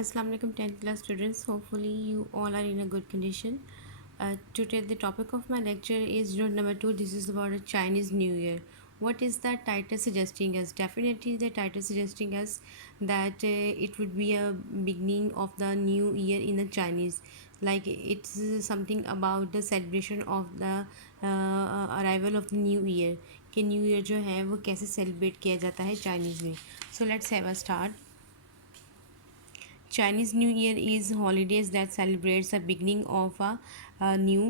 Assalamu alaikum 10th class students. Hopefully you all are in a good condition. Today the topic of my lecture is note number 2. This is about a Chinese New Year. What is the title suggesting us? Definitely the title suggesting us that it would be a beginning of the new year in the Chinese. Like it's something about the celebration of the arrival of the new year. कि new year जो है वो कैसे celebrate किया जाता है Chinese में. So let's have a start. Chinese New Year is holidays that celebrates the beginning of a new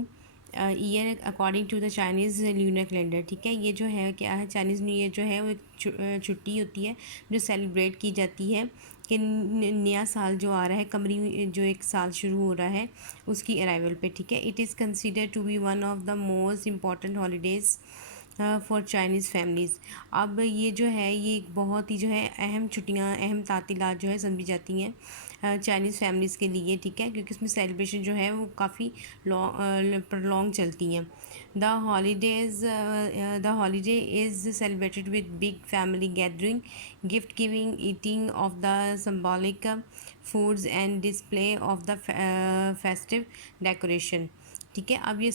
year according to the Chinese lunar calendar. ठीक है, ये जो है क्या है, चाइनीज़ न्यू ईयर जो है वो एक छुट्टी होती है जो सेलिब्रेट की जाती है कि नया साल जो आ रहा है, कमरी जो एक साल शुरू हो रहा है उसकी अराइवल पे. ठीक है, it is consider to be one of the most important holidays for Chinese families. अब ये जो है ये एक बहुत ही जो है अहम छुट्टियाँ, अहम तातीलात जो है समझी जाती हैं चाइनीज़ फैमिलीज़ के लिए. ठीक है, क्योंकि इसमें सेलिब्रेशन जो है वो काफ़ी लॉन्ग चलती हैं. The holiday is celebrated with big family gathering, gift giving, eating of the symbolic foods and display of the festive decoration. ठीक है, अब ये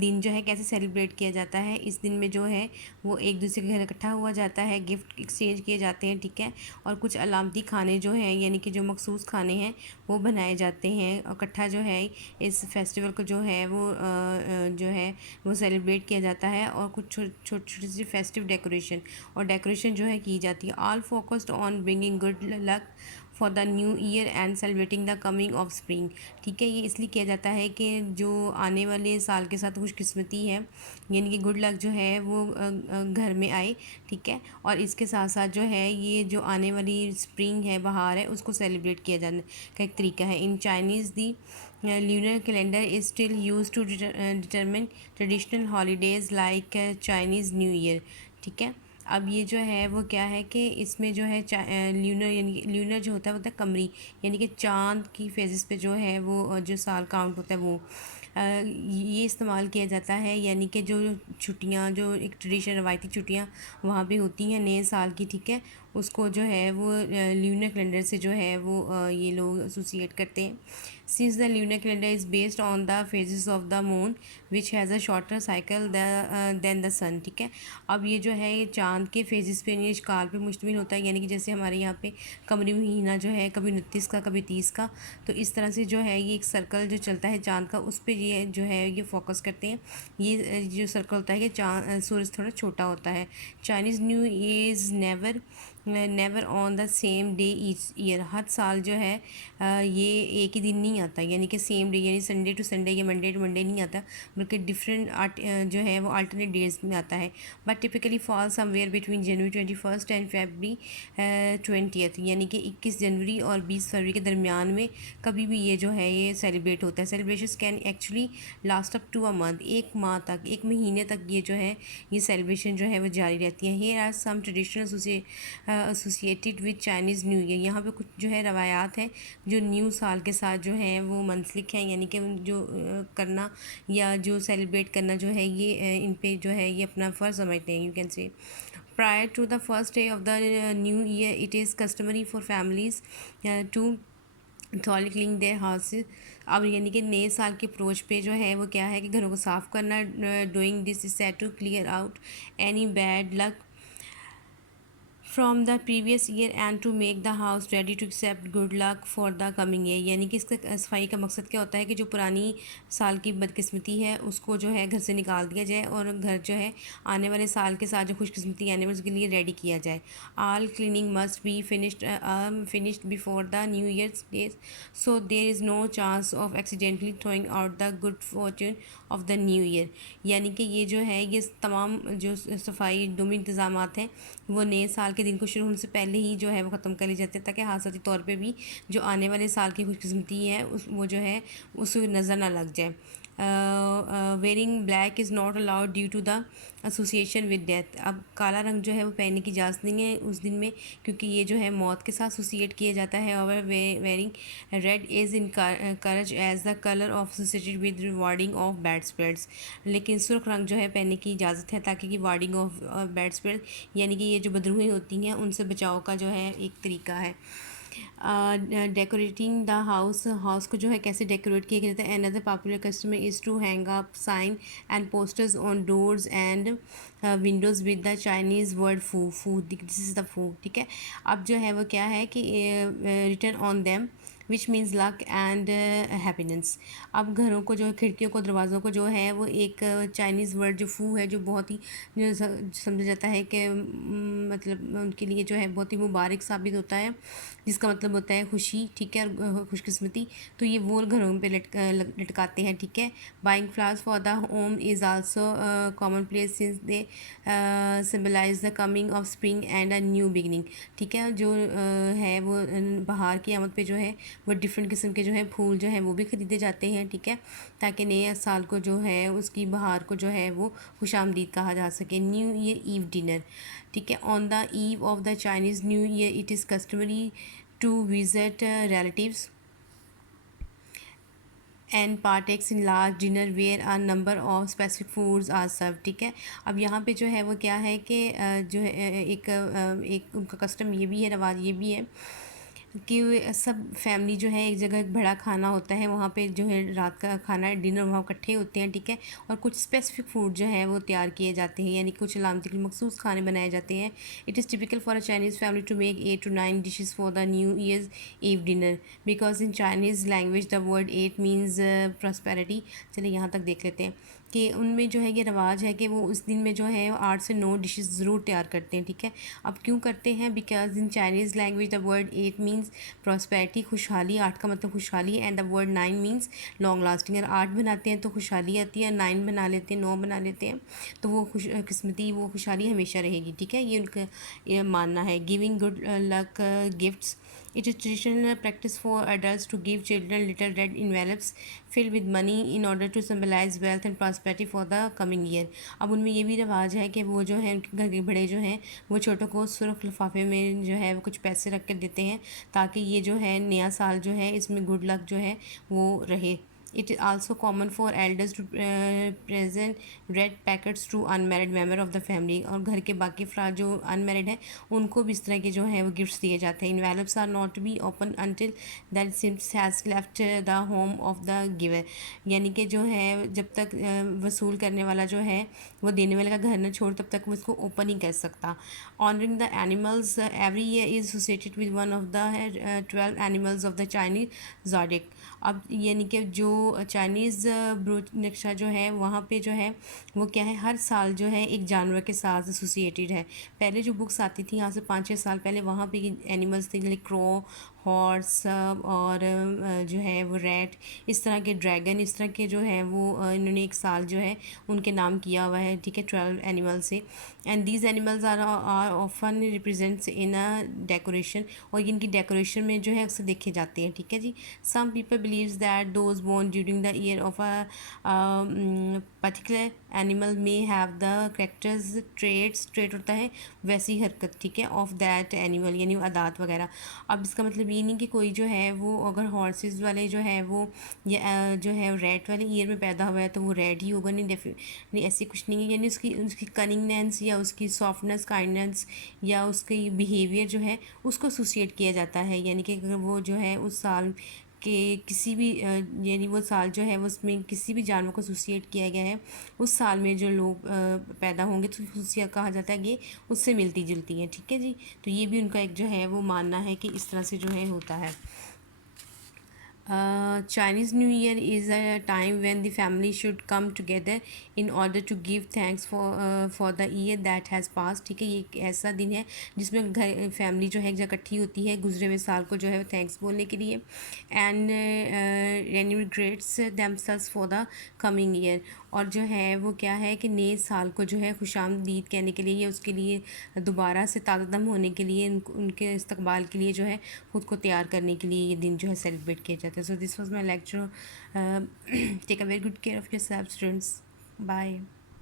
दिन जो है कैसे सेलिब्रेट किया जाता है. इस दिन में जो है वो एक दूसरे के घर इकट्ठा हुआ जाता है, गिफ्ट एक्सचेंज किए जाते हैं. ठीक है, और कुछ अलामती खाने जो हैं यानी कि जो मखसूस खाने हैं वो बनाए जाते हैं और इकट्ठा जो है इस फेस्टिवल को जो है वो जो है वो सेलिब्रेट किया जाता है. और कुछ छोटी सी फेस्टिव डेकोरेशन और डेकोरेशन जो है की जाती है. All focused on bringing good luck for the new year and celebrating the coming of spring. ठीक है, ये इसलिए किया जाता है कि जो आने वाले साल के साथ खुशकिस्मती है यानी कि गुड लक जो है वो घर में आए. ठीक है, और इसके साथ साथ जो है ये जो आने वाली स्प्रिंग है, बहार है, उसको सेलिब्रेट किया जाने का एक तरीका है. In Chinese the lunar calendar is still used to determine traditional holidays like Chinese New Year. ठीक है, अब ये जो है वो क्या है कि इसमें जो है ल्यूनर यानी कि ल्यूनर जो होता है वो होता है कमरी यानी कि चाँद की फेजेस पे जो है वो जो साल काउंट होता है वो ये इस्तेमाल किया जाता है. यानी कि जो छुट्टियाँ जो एक ट्रेडिशनल रवायती छुट्टियाँ वहाँ भी होती हैं नए साल की. ठीक है, उसको जो है वो ल्यूनर कैलेंडर से जो है वो ये लोग एसोसिएट करते हैं. Since the lunar calendar is based on the phases of the moon which has a shorter cycle than the sun. ठीक है, अब ये जो है ये चाँद के फेजेस पे यानी काल पे मुश्तमिल होता है. यानी कि जैसे हमारे यहाँ पे कमरी महीना जो है कभी 29 का कभी 30 का, तो इस तरह से जो है ये एक सर्कल जो चलता है चाँद का उस पर ये जो है ये फोकस करते हैं. ये जो सर्कल होता है कि चाँद सूरज थोड़ा छोटा होता है. Chinese new is never on the same day each year. हर साल जो है ये एक ही दिन नहीं आता यानी कि सेम डे यानी संडे टू संडे या मंडे टू मंडे नहीं आता, बल्कि डिफरेंट जो है वो अल्टरनेट डेज में आता है. But typically fall somewhere between January 21 and February 20. यानी कि 21 जनवरी और 20 फरवरी के दरमियान में कभी भी ये जो है ये सेलिब्रेट होता है. Celebration can actually last up to a month. एक माह तक, एक महीने तक ये जो है ये सेलिब्रेशन जो है वो जारी रहती है. Here are some traditional associated with Chinese new Year. यहाँ पे कुछ जो है रवायात हैं जो न्यू साल के साथ जो है वो मंसलिक हैं यानी कि जो करना या जो सेलिब्रेट करना जो है ये इन पे जो है ये अपना फ़र्ज समझते हैं. You can say prior to the first day of the new year it is customary for families to thoroughly clean their houses. अब यानी कि नए साल के अप्रोच पे जो है वो क्या है कि घरों को साफ़ करना. Doing this is set to clear out any bad luck from the previous year and to make the house ready to accept good luck for the coming year. यानी कि इसका सफाई का मकसद क्या होता है कि जो पुरानी साल की बदकिस्मती है उसको जो है घर से निकाल दिया जाए और घर जो है आने वाले साल के साथ जो खुशकिस्मती आने वाली उसके लिए रेडी किया जाए. All cleaning must be finished before the new year's days so there is no chance of accidentally throwing out the good fortune of the new year. यानी कि ये जो है ये तमाम जो सफाई डूमी इंतजाम हैं वो नए साल के दिन को शुरू होने से पहले ही जो है वो ख़त्म कर ली जाती है ताकि हादसाती तौर पे भी जो आने वाले साल की खुशकिस्मती है उस वो जो है उसे नज़र ना लग जाए. Wearing black is not allowed due to the association with death. अब काला रंग जो है वो पहनने की इजाज़त नहीं है उस दिन में क्योंकि ये जो है मौत के साथ एसोसिएट किया जाता है. और wearing red is encourage as the colour of associated with warding off bad spirits. लेकिन सुर्ख रंग जो है पहनने की इजाज़त है ताकि कि वार्डिंग ऑफ बैड स्पिरिट यानी कि ये जो बदरूहें होती हैं उनसे बचाव का जो है एक तरीका है. डेकोरेटिंग द हाउस, हाउस को जो है कैसे डेकोरेट किया जाता है। Another popular customer is to hang up sign and posters on doors and windows with the Chinese word fu, fu this is the फू, ठीक है। अब जो है वो क्या है कि return on them which means luck and happiness. अब घरों को जो है, खिड़कियों को, दरवाज़ों को जो है वो एक चाइनीज़ वर्ड जो फू है, जो बहुत ही जो समझा जाता है कि मतलब उनके लिए जो है बहुत ही मुबारक साबित होता है, जिसका मतलब होता है खुशी, ठीक है, और खुशकिस्मती। तो ये वो घरों पे लटकाते हैं, ठीक है। Buying flowers for the home is also common place since they symbolise the coming of spring and a new beginning, ठीक है। जो है वो बाहर की आमद पे जो है वो डिफरेंट किस्म के जो है फूल जो है वो भी ख़रीदे जाते हैं, ठीक है, ताकि नए साल को जो है उसकी बहार को जो है वो खुशामदीद कहा जा सके। न्यू ईयर ईव डिनर, ठीक है। On the eve of the Chinese new year it is customary to visit relatives and partakes in large dinner where a number of specific foods are serve, ठीक है। अब यहाँ पे जो है वो क्या है कि जो है एक उनका कस्टम ये भी है, रवाज ये भी है कि सब फैमिली जो है एक जगह एक बड़ा खाना होता है, वहाँ पे जो है रात का खाना डिनर वहाँ इकट्ठे होते हैं, ठीक है। और कुछ स्पेसिफिक फूड जो है वो तैयार किए जाते हैं, यानी कुछ अलामती मखसूस खाने बनाए जाते हैं। It is typical for a Chinese family to make 8 to 9 dishes for the new Year's Eve dinner, because in Chinese language the word 8 means prosperity. चलिए यहाँ तक देख लेते हैं कि उनमें जो है ये रवाज है कि वो उस दिन में जो है 8 से 9 डिशेस ज़रूर तैयार करते हैं, ठीक है। अब क्यों करते हैं? Because in Chinese language the word 8 means prosperity, खुशहाली, 8 का मतलब खुशहाली, and the word 9 means long lasting. अगर 8 बनाते हैं तो खुशहाली आती है, 9 बना लेते हैं, 9 बना लेते हैं तो वो किस्मती, वो खुशहाली हमेशा रहेगी, ठीक है। ये उनका ये मानना है। Giving good luck gifts, it is traditional practice for adults to give children little red envelopes filled with money in order to symbolize wealth and prosperity for the coming year। अब उनमें ये भी रिवाज है कि वो जो है उनके घर के बड़े जो हैं वो छोटों को सुर्ख लिफाफे में जो है वो कुछ पैसे रख कर देते हैं, ताकि ये जो है नया साल जो है इसमें गुड लक जो है वो रहे। It is also common for elders to present red packets to unmarried member of the family। और घर के बाकी अफराद जो अनमेरिड हैं उनको भी इस तरह के जो है वो गिफ्ट्स दिए जाते हैं। envelopes are not to be open until that seems has left the home of the giver, यानी कि जो है जब तक वसूल करने वाला जो है वो देने वाले का घर न छोड़ तब तक वो इसको ओपन ही कर सकता। Honouring the animals every year is associated with one of the 12 animals of the Chinese zodiac. अब यानी कि जो चाइनीज़ ब्रूच नक्शा जो है वहाँ पे जो है वो क्या है, हर साल जो है एक जानवर के साथ एसोसिएटेड है। पहले जो बुक्स आती थी यहाँ से 5-6 साल पहले, वहाँ पे एनिमल्स थे लाइक क्रो, हॉर्स और जो है वो रैट, इस तरह के ड्रैगन, इस तरह के जो है वो इन्होंने एक साल जो है उनके नाम किया हुआ है, ठीक है, 12 एनिमल से। And these animals are often represents in a decoration, और इनकी डेकोरेशन में जो है अक्सर देखे जाते हैं, ठीक है जी। Some people believes that those born during the year of a particular animal may have the characters traits, trait होता है वैसी हरकत, ठीक है, ऑफ दैट एनिमल, यानी आदात वगैरह। अब इसका मतलब ये नहीं कि कोई जो है वो अगर हॉर्सेस वाले जो है वो या जो है रेड वाले ईयर में पैदा हुआ है तो वो रेड ही होगा, नहीं नहीं, ऐसी कुछ नहीं है। यानी उसकी उसकी कनिंगनेस या उसकी सॉफ्टनेस, काइंडनेस या उसकी बिहेवियर जो है उसको एसोसिएट किया जाता है, यानी कि अगर वो जो है उस साल के किसी भी यानी वो साल जो है वो उसमें किसी भी जानवर को एसोसिएट किया गया है, उस साल में जो लोग पैदा होंगे तो खुशियाँ कहा जाता है ये उससे मिलती जुलती हैं, ठीक है जी। तो ये भी उनका एक जो है वो मानना है कि इस तरह से जो है होता है। Chinese New Year is a time when the family should come together in order to give thanks for the year that has passed, ठीक है। ये एक ऐसा दिन है जिसमें घर फैमिली जो है एक जगह इकट्ठी होती है गुजरे हुए साल को जो है थैंक्स बोलने के लिए, and reinvigorates themselves for the coming year. और जो है वो क्या है कि नए साल को जो है खुशामदीद कहने के लिए या उसके लिए दोबारा से ताज़ादम होने के लिए उनके इस्तकबाल के लिए जो है ख़ुद को तैयार करने के लिए ये दिन जो है सेलिब्रेट किया जाता है। So this was my lecture. Take a very good care of yourself students. Bye.